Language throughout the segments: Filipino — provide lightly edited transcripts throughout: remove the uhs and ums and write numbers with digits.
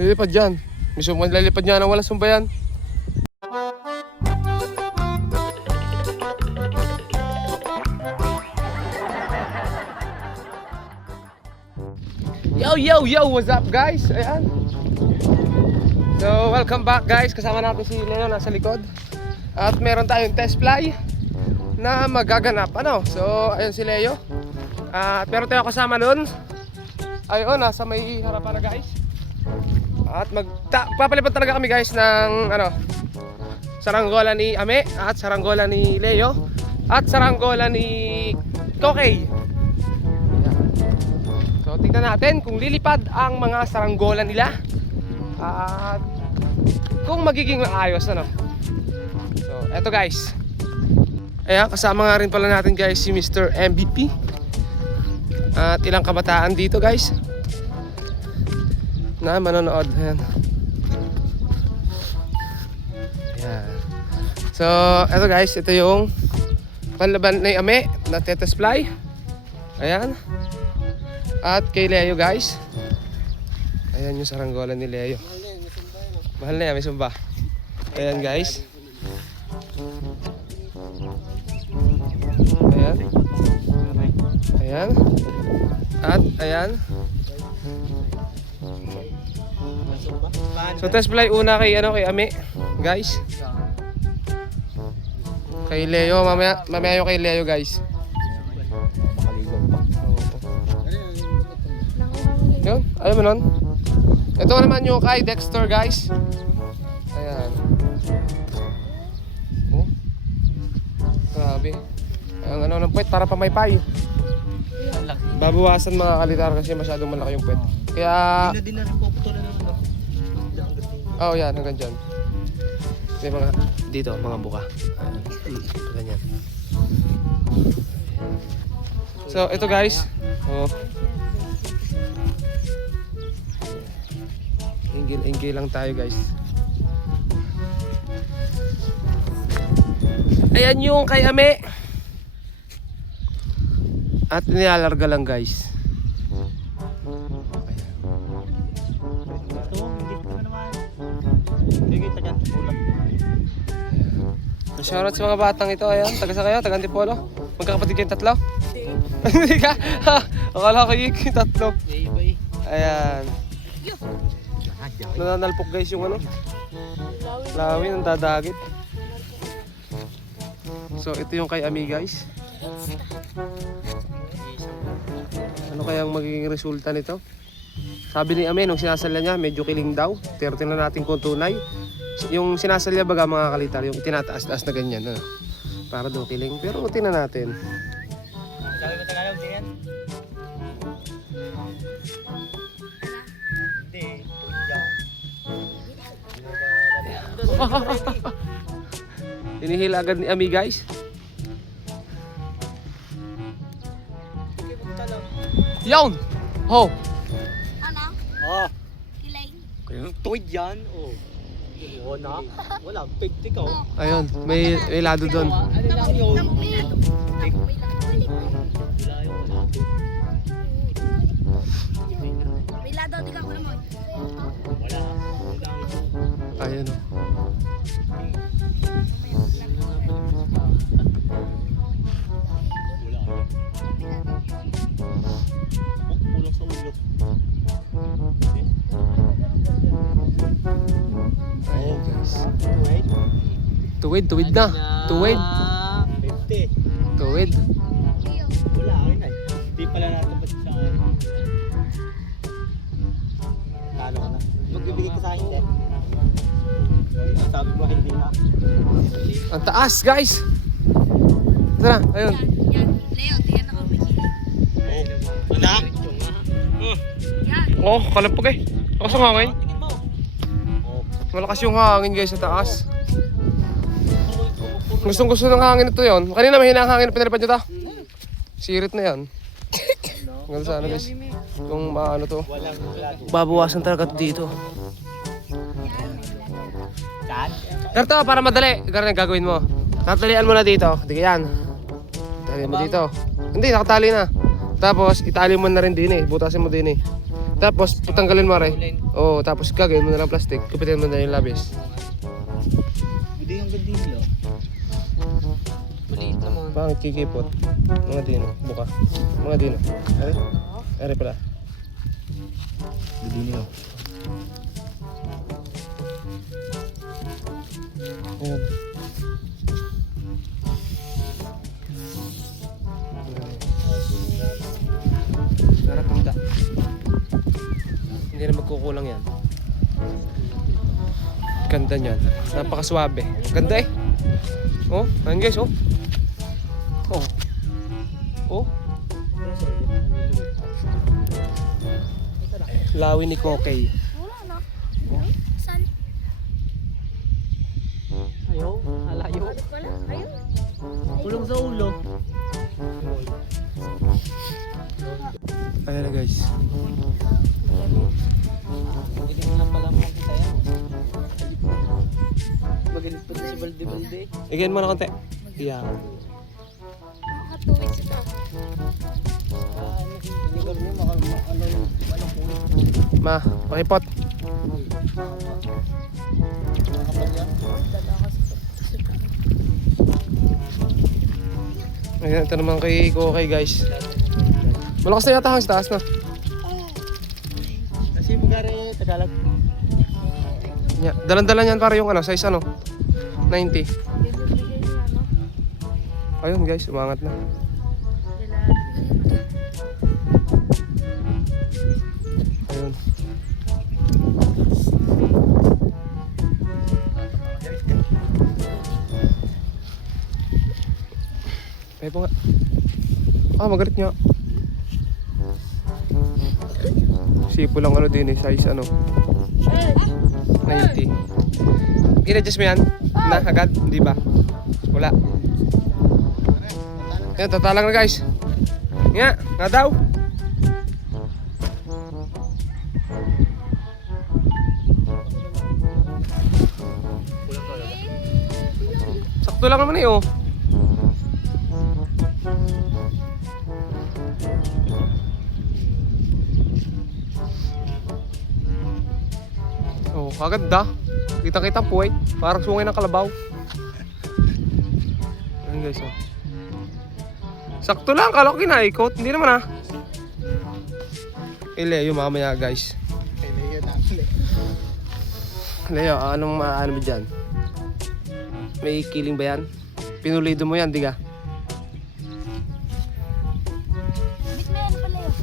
Lilipad dyan. May sumba, lalipad niya na walang sumba yan. Yo, what's up guys? Ayan. So, welcome back guys. Kasama natin si Leo nasa likod. At meron tayong test fly na magaganap. Ano? So, ayun si Leo. At meron tayong kasama doon. Ayun, nasa may harapan na guys. At papalipad talaga kami guys ng saranggola ni Ame at saranggola ni Leo at saranggola ni Kokey. So tingnan natin kung lilipad ang mga saranggola nila at kung magiging maayos So eto guys. Ayan, kasama nga rin pala natin guys si Mr. MVP at ilang kabataan dito guys na manonood. Ayan. Ayan. So eto guys, ito yung panlaban ni Ame na tetes fly. Ayan. At kay Leo guys. Ayan yung saranggola ni Leo. Mahal na yan, may sumba. Ayan guys. Ayan. Ayan. At ayan. So test fly una kay kay Ame guys. Kay Leo, mamaya yung kay Leo guys. Yun, ayaw mo nun. Ito naman yung kay Dexter guys. Ayan. Oh. Grabe. Ang ng puwet para pamaypay. Babawasan mga kalitar kasi masyadong malaki yung puwet. Kaya hindi na rin puputulan ng oh yan, hanggang dyan. May mga dito, mga buka. Ganyan. So ito guys. Oh. Inggil lang tayo guys. Ayan yung kay Ame. At nilalarga lang guys. Shoutout sa mga batang ito. Ayan, taga sa kayo? Taga Antipolo? Magkakapatid kayong tatlo? Hindi ka? Akala ko yung tatlo. Ayan. Nananalpok guys yung lawin ang dadagit. So ito yung kay Ami guys. Ano kayang magiging resulta nito? Sabi ni Ami nung sinasalya niya medyo kiling daw. Pero tingnan natin kung tunay. Yung sinasalya baga mga kalitar, yung tinataas-taas na ganyan para daw kiling. Pero tingnan natin. Sabi mo Tagalog din yan? Inihil agad ni Ami guys. Yawn! Ho! Ano? Oh, Kilain? kayong tuwid yan. Oh. Wala. Wala. Pigtik ka. Oh. Ayun, may lado doon. Ano lang yun? May lado, di ka mo. Wala. Ayun o. Kulang sa ulo. Ayun guys. Tuwid. Tuwid na. Tuwid. 50. Tuwid. Wala. Ayun na. Hindi pala natapad sa talo ka na. Magbibigay ka sa akin din. Sabi mo hindi na. Ang taas guys. Tara, ayun. Yan. Leo, tingnan ako may kilain. Oh. Anak? Yan. Oh, kalapag eh. Lakas ang hangin. Tingin mo. Oh. Malakas yung hangin guys sa taas. Gustong-gusto ng hangin ito yon. Kanina mahina ang hangin na pinalipad nyo ta. Sirit na yan. Hanggang sa guys. Kung maano to. Wala. Babawasan talaga dito. Dad? Ganito para madali. Ganito gagawin mo. Tatalian mo na dito. Hindi ka yan. Tali mo dito. Hindi, nakatali na. Tapos itali mo na rin din eh. Butasin mo din eh. Tapos tanggalin mo re. Oo, tapos gagawin mo na lang plastic. Kupitin mo na yung labis. Hindi yung ganda nila. Maliit naman. Pangit kikipot. Mga dino, buka. Mga dino. Ay, ay pala. Ganda nila. Ayan. Sarap punta. Hindi na magkukulang yan. Ganda niyan. Napakaswabe. Ganda eh. Oh, ayan guys, oh. Oh. Oh. Lawi ni Kokey. Wala na. Saan? Ayaw, halayo. Wala. Ayun. Kulong sa ulo. Ayan na guys. Hindi mo lang pala makita yan. Magalit pa sa balde-balde. Igayin mo na konti. Yeah. Mga 2 weeks ito. Hindi ko rin ano yung Ma, pakipot. Ayan, ito naman kay Kokey guys. Malakas na yata hanggang sa taas na. Kasi magari Tagalog. Yeah. Dalan-dalan yan para yung ano, size ano? 90. Ayun guys, umangat na. Ayun. Ay po nga. Ah, magalit nga. Sipo lang ano din eh, size ano. 90. In-adjust mo yan? Na, agad? Hindi ba? Wala. Yan, tatalang na guys. Nga daw. Sakto lang naman eh oh. Oh, kaganda. Kita-kita po eh. Parang sungay ng kalabaw. Ayun guys oh. Sakto lang, kala ko kinaikot. Hindi naman ah. Leo mamaya guys. Leo, anong ano ba dyan? May killing ba yan? Pinulido mo yan, diga? Bit may ano pala yun.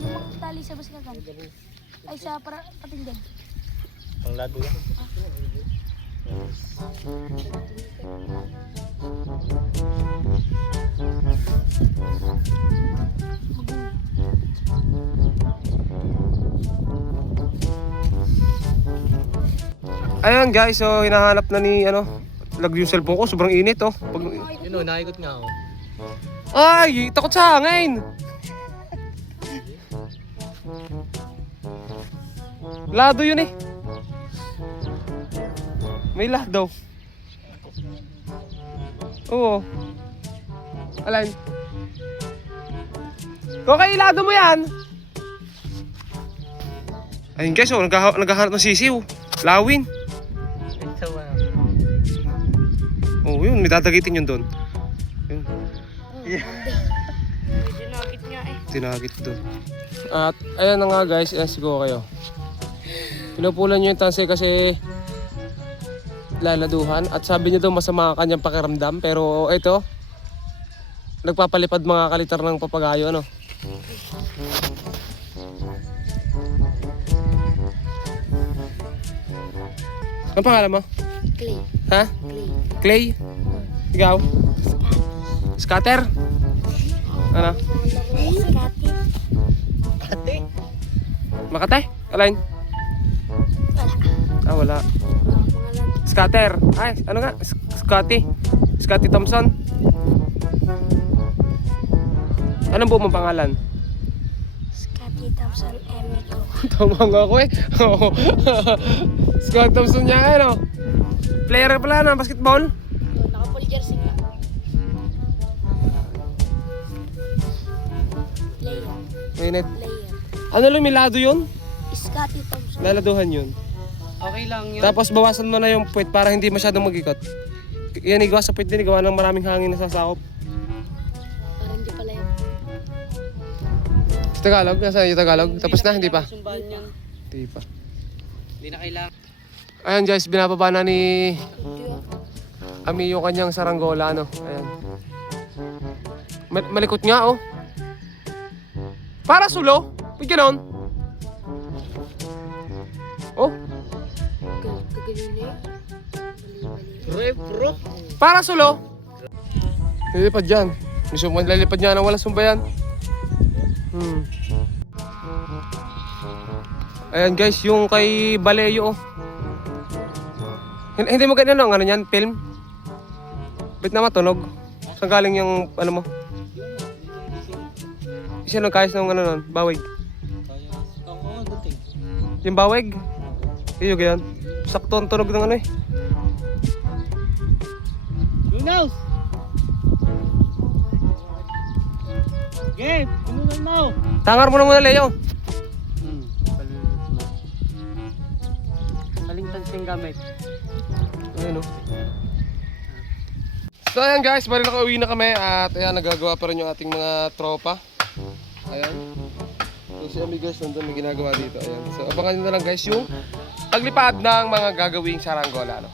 Yung magtali sa baskagan. Ay sa patindig. Ang lago yan. Ayun guys, so hinahanap na ni ano, lag yung cellphone ko, sobrang init oh. Pag... Yun o, naikot nga ako. Ay, takot sa hangin. Lado yun eh. May lado. Oo. Alin? Okay, lado mo yan. Ayun guys, oh, naghahanap ng sisiw. Lawin. Oh, yun, may dadagitin yun doon. Yun. Dinagit nga eh. Tinagit doon. At ayan na nga guys, ayan siguro kayo. Pinupulan nyo yung tanse kasi laladuhan. At sabi niya daw masama ang kanyang pakiramdam. Pero ito, nagpapalipad mga kalitar ng papagayo. Ano? Ang pangalan mo? Clay. Ha? Clay. Clay? Ikaw? Scatter? Ano? Skati. Ate. Makate? Alain? Ah, wala. Scatter. Ay, ano nga? Scotty. Scotty Thompson. Anong buong mong pangalan? Skati Thompson Emiko. Tama nga ako eh. Scott Thompson niya ano? Player pala ng basketball? Naka-full jersey nga. Player. May net. Player. Ano lang, milado yun? Scotty Thompson. Laladuhan yun. Okay lang yun. Tapos bawasan mo na yung puwet para hindi masyadong mag-ikot. Yan, igawa sa puwet din, igawa ng maraming hangin na sasakop. Parang hindi pala yun. Sa Tagalog, nasa yung Tagalog? Tapos na, hindi pa? Sumbahan yan. Hindi pa. Hindi na kailangan. Ayan guys, binababa na ni Diyo. Ami yung kanyang saranggola, no? Ayan. Malikot nga, oh. Para sulo. Ba't ganon? Oh, Kaganin eh. Bro. para sulo. Lilipad dyan. Gusto mo lalipad niya na wala sumbayan. Ayan guys, yung kay Baleyo, oh. Hindi mo ganyan, no? Ano yan? Film? Ba't na matunog? Saan galing yung ano mo? Siya nagkayos ng ano nun? Bawig. Oo, duting. Yung bawig? Iyo ganyan. Sakto ang tunog ng ano eh. Lunaws! Game! Pinunan mo! Tangar mo na muna, Leo. Palulot mo. Kalingtan siyang gamit. Ayun, oh. So ayan guys, bali nakauwi na kami at ayan, nagagawa pa rin yung ating mga tropa. Ayan. So si Ami guys, nandun may ginagawa dito. Ayan. So abangan nyo na lang guys yung paglipad ng mga gagawing saranggola, no?